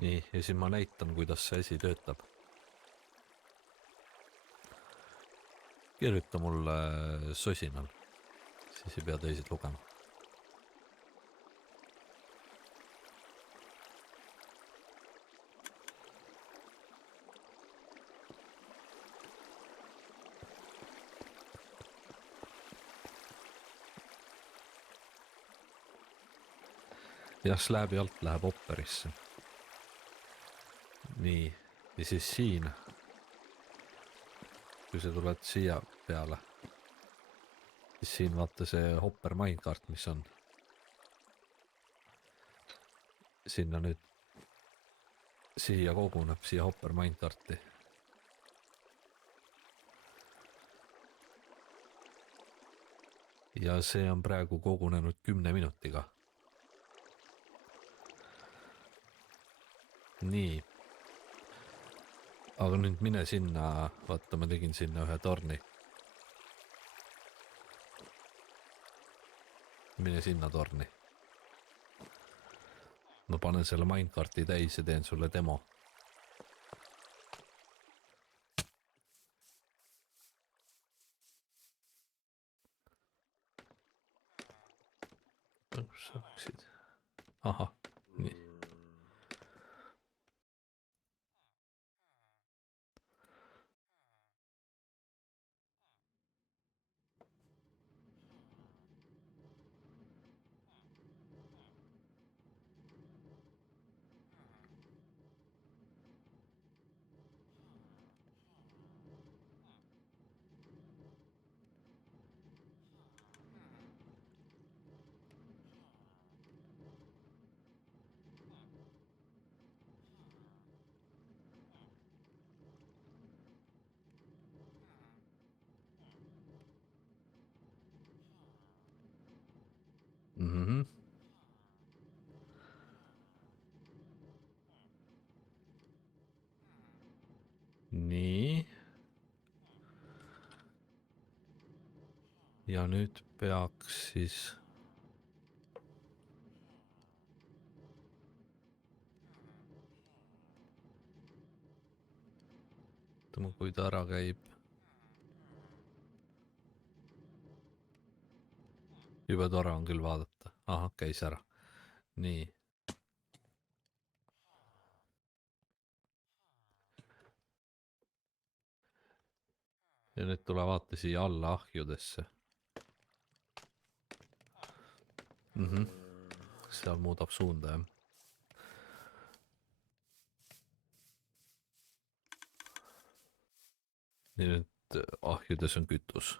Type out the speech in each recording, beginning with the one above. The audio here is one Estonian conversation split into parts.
nii, ja siis ma näitan, kuidas see asi töötab. Kirjuta mulle sosinal, siis ei pea teised lugema. jah, slääbi alt läheb Opperisse. nii, ja siis siin, kui sa tuled siia peale, siis siin vaata see Hopper minecart, mis on. Sinna nüüd, siia koguneb, siia Hopper minecarti. ja see on praegu kogunenud 10 minutiga. nii. aga nüüd mine sinna, vaata ma tegin sinna ühe torni. mine sinna torni. ma panen selle minecarti täis ja teen sulle demo. kus sa läksid? ahah, nii. nii. ja nüüd peaks siis vaatama, kui ta ära käib. jube tore on küll vaadata. ahah, käis ära. nii. ja nüüd tule vaata siia alla ahjudesse. seal muudab suunda, jah. ja nüüd ahjudes on kütus.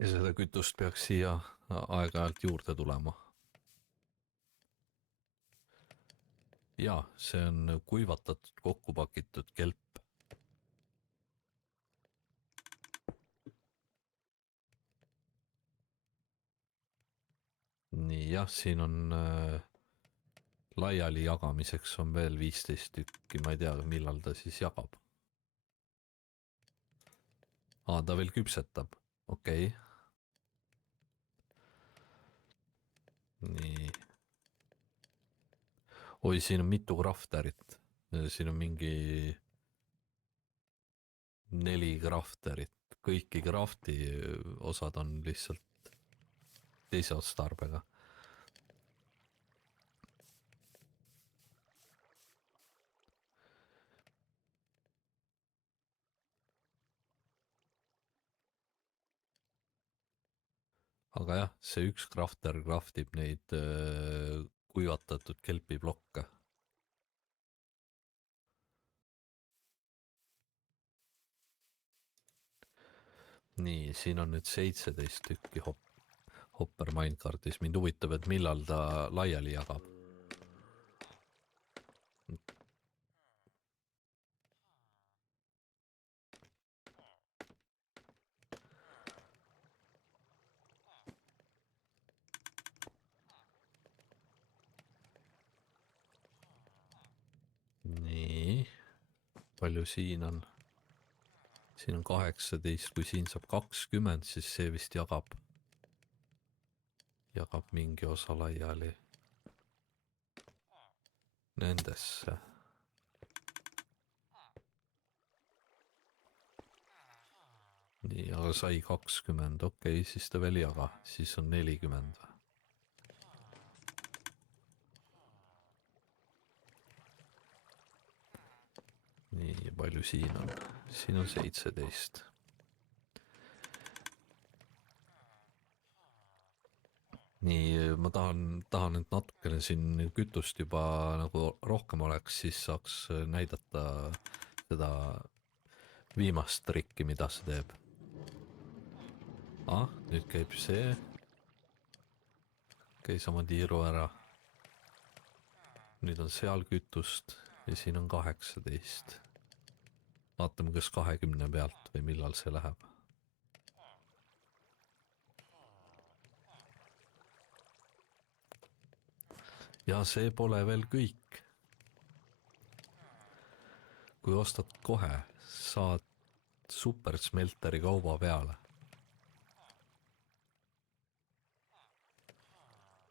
ja seda kütust peaks siia aeg-ajalt juurde tulema. ja see on kuivatatud, kokku pakitud kelp. nii, jah, siin on laiali jagamiseks on veel 15 tükki, ma ei tea, millal ta siis jagab. ta veel küpsetab, okei. nii. oi, siin on mitu crafterit. siin on mingi 4 crafterit. kõiki crafti osad on lihtsalt teise otstarbega. aga jah, see üks crafter craftib neid kuivatatud kelpiblokke. nii, siin on nüüd 17 tükki Hopper minecartis. mind huvitab, et millal ta laiali jagab. palju siin on? Siin on 18, kui siin saab 20, siis see vist jagab mingi osa laiali nendesse. Nii, aga sai 20, okei, siis ta veel ei jaga, siis on 40. Nii, palju siin on? Siin on 17. Nii, ma tahan, et natukene siin kütust juba nagu rohkem oleks, siis saaks näidata seda viimast trikki, mida see teeb. Nüüd käib see. Käis oma tiiru ära. Nüüd on seal kütust ja siin on 18. Vaatame, kas 20 pealt või millal see läheb. Ja see pole veel kõik. Kui ostad kohe, saad supersmelteri kauba peale.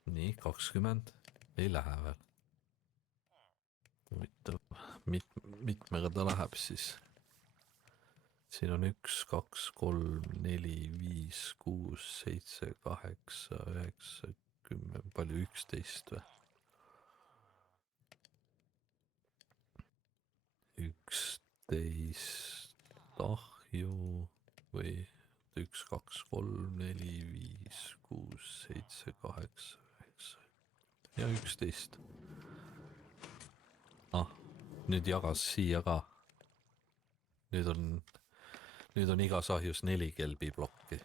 Nii, 20 ei lähe veel. Mitmega ta läheb siis? Siin on 1, 2, 3, 4, 5, 6, 7, 8, 9, 10, palju 11 või? 11 ahju või 1, 2, 3, 4, 5, 6, 7, 8, 9 ja 11. Nüüd jagas siia ka. Nüüd on igas ahjus 4 kelbiplokki.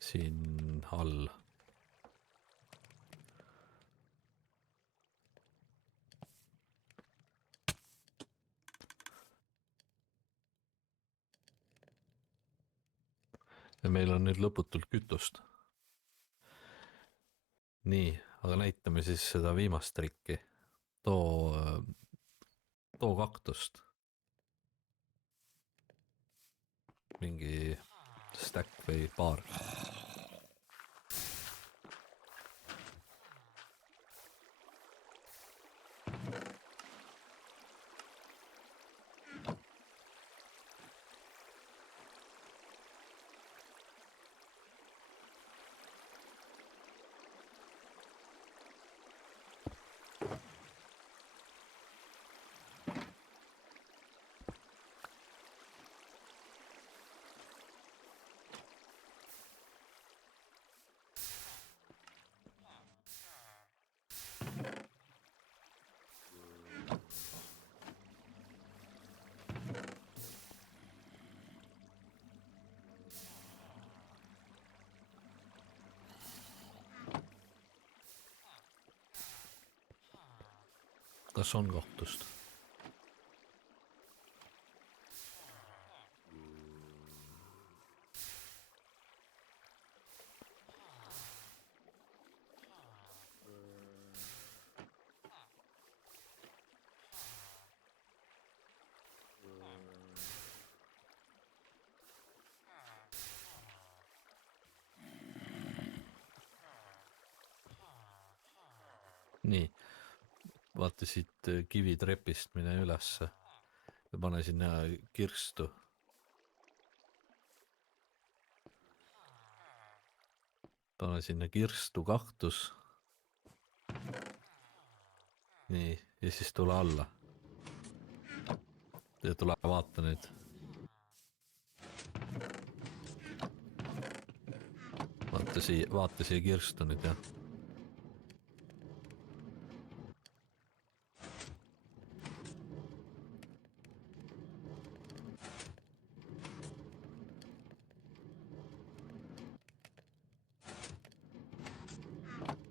Siin all. Ja meil on nüüd lõputult kütust. Nii, aga näitame siis seda viimast trikki. Too kaktust. Mingi stack või paar. Kas on kahtust? Nii, vaata siit kivitrepist mine ülesse ja pane sinna kirstu. Pane sinna kirstu kaktus. Nii, ja siis tule alla. Ja tule vaata nüüd. Vaata siia kirstu nüüd, jah.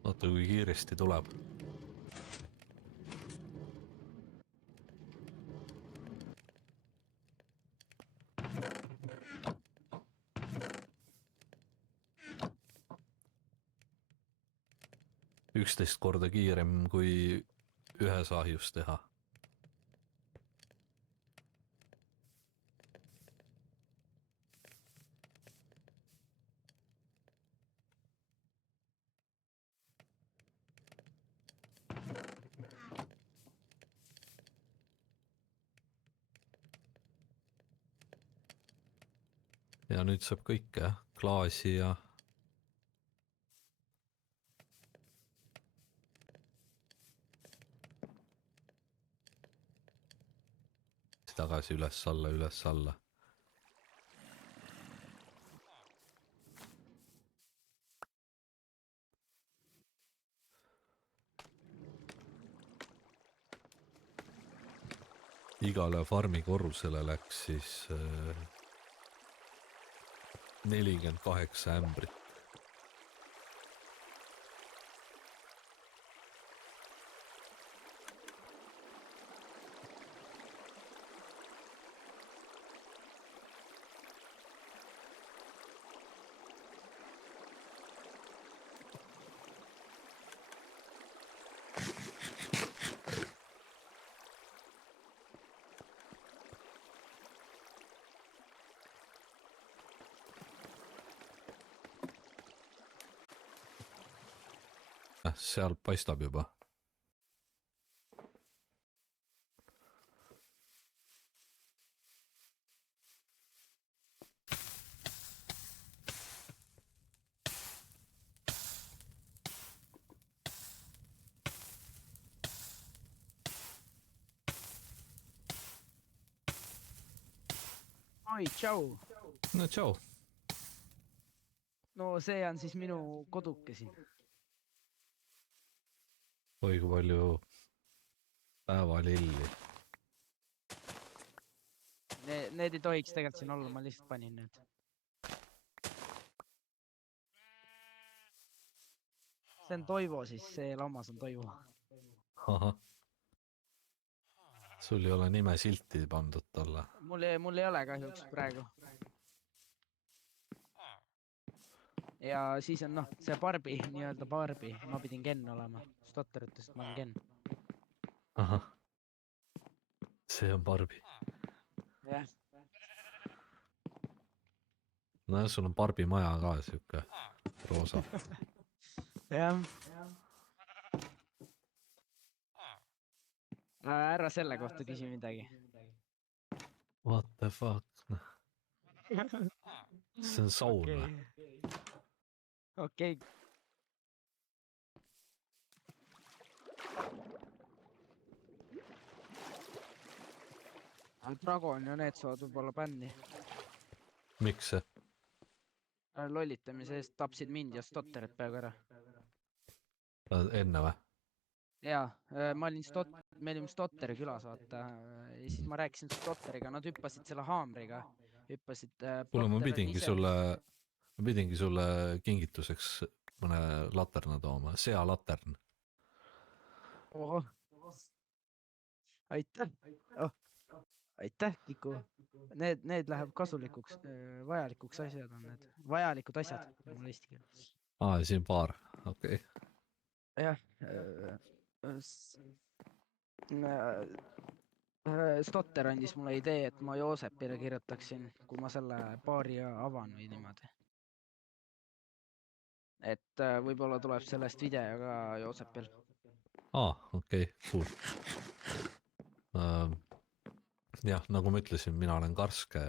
Vaata, kui kiiresti tuleb. 11 korda kiirem kui ühes ahjus teha. Ja nüüd saab kõike, jah, klaasi ja tagasi üles-alla, üles-alla. Igale farmi korrusele läks siis 48 ämbrit. Seal paistab juba. Oi, tšau! No tšau! No see on siis minu koduke siin. Oi kui palju päevalilli. Need ei tohiks tegelikult siin olla, ma lihtsalt panin need. See on Toivo siis, see lammas on Toivo. Ahah. Sul ei ole nime silti pandud talle. Mul ei ole kahjuks praegu. Ja siis on see Barbi, nii-öelda Barbi. Ma pidin Ken olema. Stotter ütles, et ma olen Ken. Ahah. See on Barbi. Jah. No sul on Barbi maja ka siuke roosa. Jah. Ära selle kohta küsi midagi. What the fuck? See on saun või? Okei. Dragon ja need saavad võib-olla bänni. Miks see? Lollitamise eest tapsid mind ja Stotterit peaaegu ära. Enne või? Jaa, me olime Stotteri külas, vaata. Ja siis ma rääkisin Stotteriga, nad hüppasid selle haamriga. Kuule, ma pidingi sulle kingituseks mõne laterna tooma, sealatern. Oho. Aitäh. Aitäh, Kiku. Need läheb kasulikuks, vajalikuks asjad on need. Vajalikud asjad. Siin paar, okei. Jah. Stotter andis mulle idee, et ma Joosepile kirjutaksin, kui ma selle baari avan või niimoodi. Et võib-olla tuleb sellest video ka Joosepil. Okei, cool. Jah, nagu ma ütlesin, mina olen karske,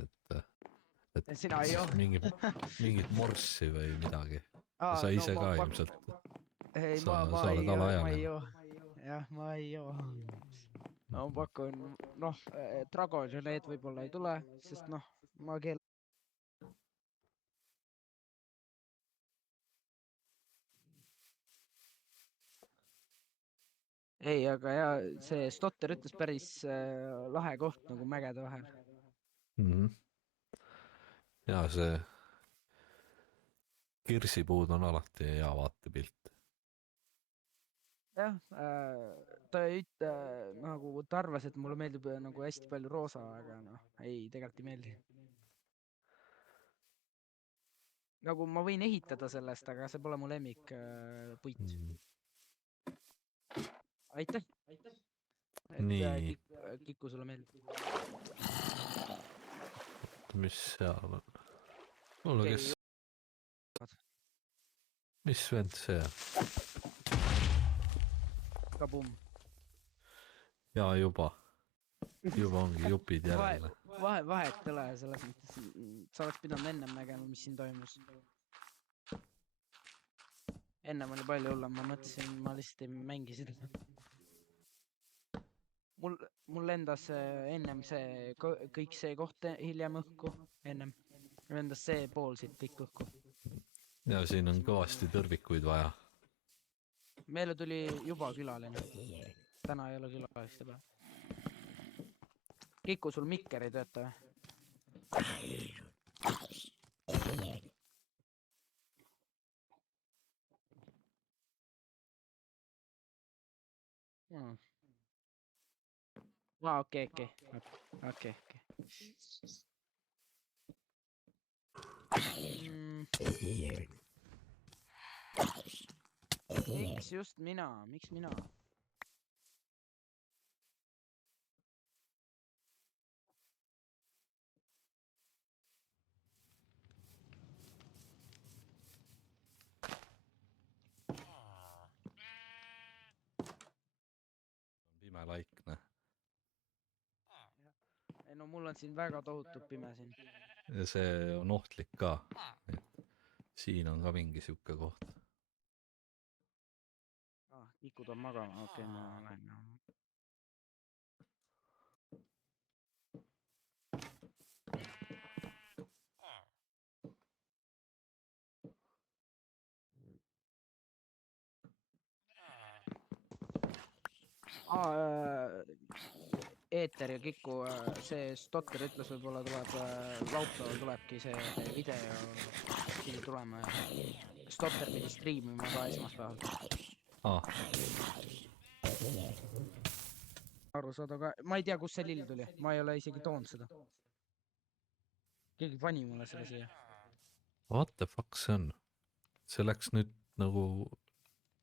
et sina ei joo. mingit morssi või midagi. Sa ise ka ilmselt. Sa oled alaealine. Jah, ma ei joo. Ma pakun, Dragon ja need võib-olla ei tule, sest ma keel... Ei, aga ja see Stotter ütles päris lahe koht nagu mägede vahel. Ja see kirsipuud on alati hea vaatepilt. Jah, ta arvas, et mulle meeldib nagu hästi palju roosa, aga ei, tegelikult ei meeldi. nagu ma võin ehitada sellest, aga see pole mu lemmik puit. Aitäh. Et Nii. Kiku sulle meeldib. Mis seal on? Mulle Okei, kes... Mis vend see on? Kabum. Jaa, juba ongi jupid järele. Vahet ei ole selles mõttes. Sa oleks pidanud ennem nägema, mis siin toimus. Ennem oli palju hullem, ma mõtlesin, ma lihtsalt ei mängi seda. Mul lendas ennem see, kõik see koht hiljem õhku, ennem. Lendas see pool siit kõik õhku. Ja siin on kõvasti tõrvikuid vaja. Meile tuli juba külaline. Täna ei ole külaliste päev. Kiku, sul mikker ei tööta või? Okei. Miks just mina? Miks mina? Pime laikne. Ei no mul on siin väga tohutult pime siin. Ja see on ohtlik ka. Siin on ka mingi siuke koht. Kikud on magama, okei, ma lähen. Eeter ja Kiku, see Stotter ütles, võib-olla tuleb laupäeval tulebki see video pidi tulema ja Stotter pidi striimima ka esmaspäeval. Aru saada ka, ma ei tea, kus see lill tuli, ma ei ole isegi toonud seda. Keegi pani mulle selle siia. What the fuck see on? See läks nüüd nagu,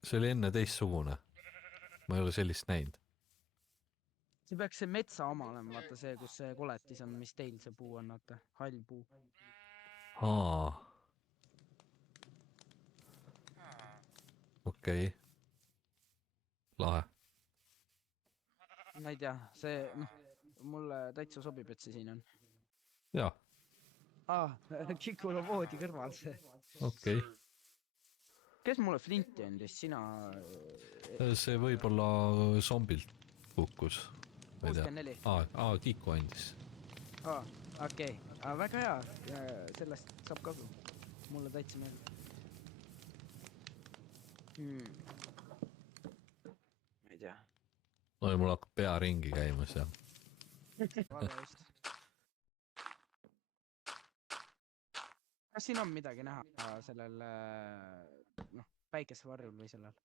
see oli enne teistsugune. Ma ei ole sellist näinud. See peaks see metsa oma olema, vaata see, kus see koletis on, mis teil see puu on, vaata, hall puu. Okei. Lahe. Ma ei tea, see, mulle täitsa sobib, et see siin on. Jaa. Kikul on voodi kõrval see. Okei. Kes mulle flinti andis, sina? See võib-olla zombilt kukkus. 64. Kiku andis. Okei. Väga hea, sellest saab kasu. Mulle täitsa meeldib. Ma ei tea. No ja mul hakkab pea ringi käima seal. Väga just. Kas siin on midagi näha sellel päikesevarjul või sellel?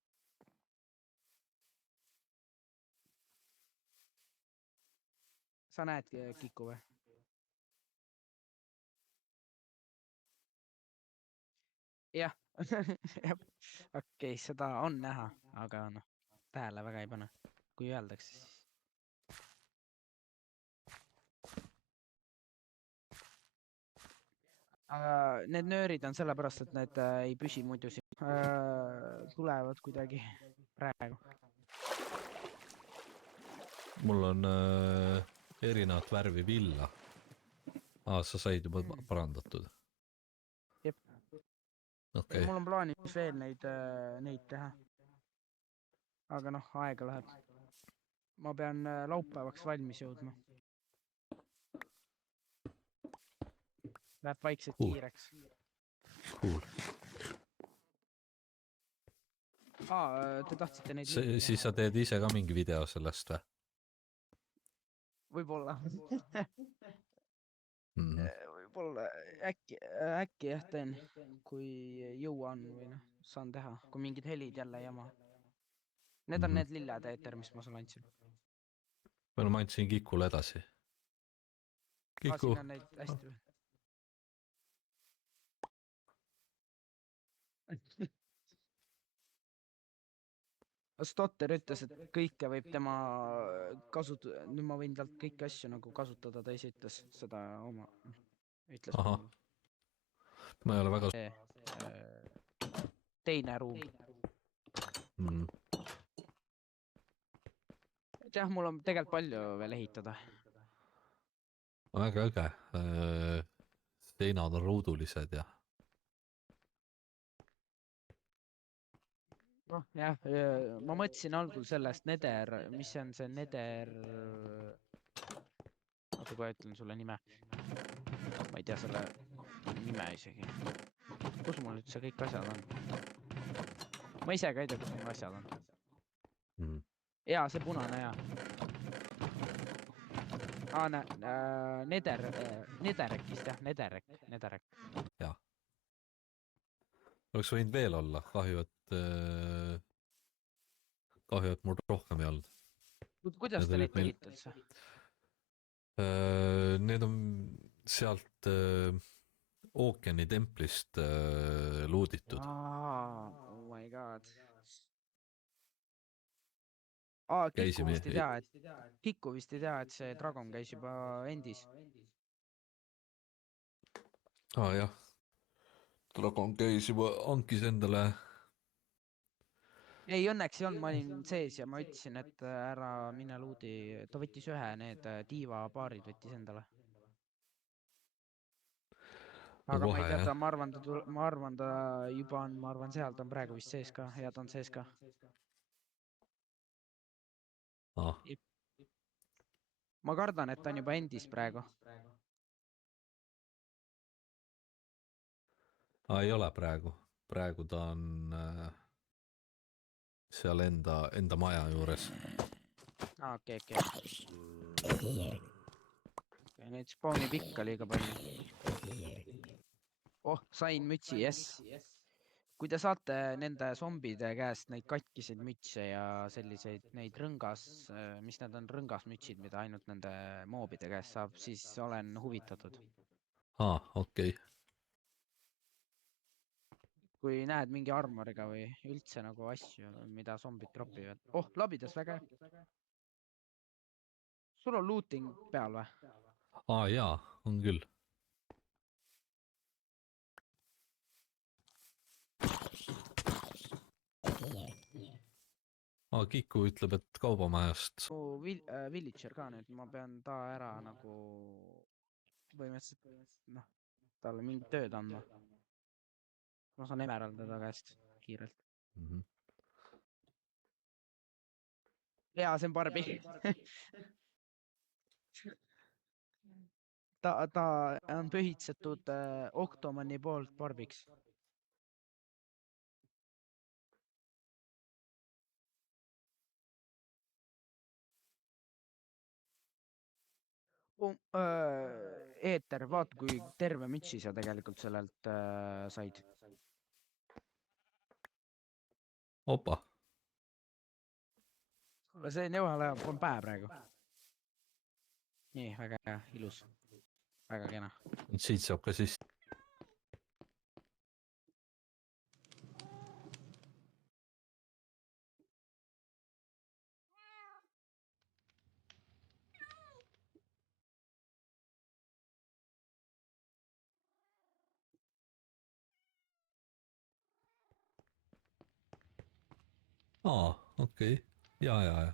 Sa näed Kiku või? Jah. Okei, seda on näha, aga tähele väga ei pane. Kui öeldakse siis. Need nöörid on sellepärast, et need ei püsi muidu siin. Tulevad kuidagi praegu. Mul on erinevat värvi villa. Sa said juba parandatud. Jep. Okay. Mul on plaanis veel neid teha. Aga aega läheb. Ma pean laupäevaks valmis jõudma. Läheb vaikselt kiireks. Cool. Te tahtsite neid... Siis sa teed ise ka mingi video sellest või? Võib-olla. Võib-olla äkki jah teen, kui jõuan või saan teha, kui mingid helid jälle jama. Need on need lilled eeter, mis ma sulle andsin. Või ma andsin Kikule edasi. Kiku. Siin on neid hästi või? Stotter ütles, et kõike võib tema kasutada, nüüd ma võin talt kõiki asju nagu kasutada, ta ise ütles seda oma, ütles ahah, mul ma ei ole väga see teine ruum. Et jah, mul on tegelikult palju veel ehitada. väga äge. Seinad on ruudulised ja Noh, jah, ma mõtlesin algul sellest Nether, mis see on see Nether, oota, kohe ütlen sulle nime. Ma ei tea selle nime isegi. Kus mul üldse kõik asjad on? Ma ise ka ei tea, kus mul asjad on. Jaa, see punane jaa. Netherrekist jah, Netherrek. jah. Oleks võinud veel olla, kahju, et mul rohkem ei olnud. Kuidas te neid tegite üldse? Need on sealt ookeani templist luuditud. Oh my god. Kiku vist ei tea, et see dragon käis juba endis. Jah. Dragon käis juba, hankis endale. Ei, õnneks ei olnud, ma olin sees ja ma ütlesin, et ära mine luudi. Ta võttis ühe, need diivapaarid võttis endale. Aga ma ei tea, ma arvan ta juba on, ma arvan seal ta on praegu vist sees ka ja ta on sees ka. Ma kardan, et ta on juba endis praegu. Ei ole praegu. Praegu ta on seal enda maja juures. Okei. Neid spawnib ikka liiga palju. Oh, sain mütsi, jess. Kui te saate nende zombide käest neid katkiseid mütse ja selliseid neid mis need on rõngasmütsid, mida ainult nende moobide käest saab, siis olen huvitatud. Okei. Kui näed mingi armoriga või üldse nagu asju, mida zombid tropivad. Oh, labidas väga hea. Sul on looting peal või? Jaa, on küll. Kiku ütleb, et kaubamajast. Villager ka nüüd, ma pean ta ära nagu põhimõtteliselt, talle mingit tööd andma. Ma saan emeralda ta käest kiirelt. Jaa, see on Barbi. ta on pühitsetud Octomani poolt Barbiks. Eeter, vaata kui terve mütsi sa tegelikult sellelt said. Opa. See neuhale on päev praegu. Nii, väga hea, ilus. Väga kena. Siit saab ka sisse. Okei. Ja.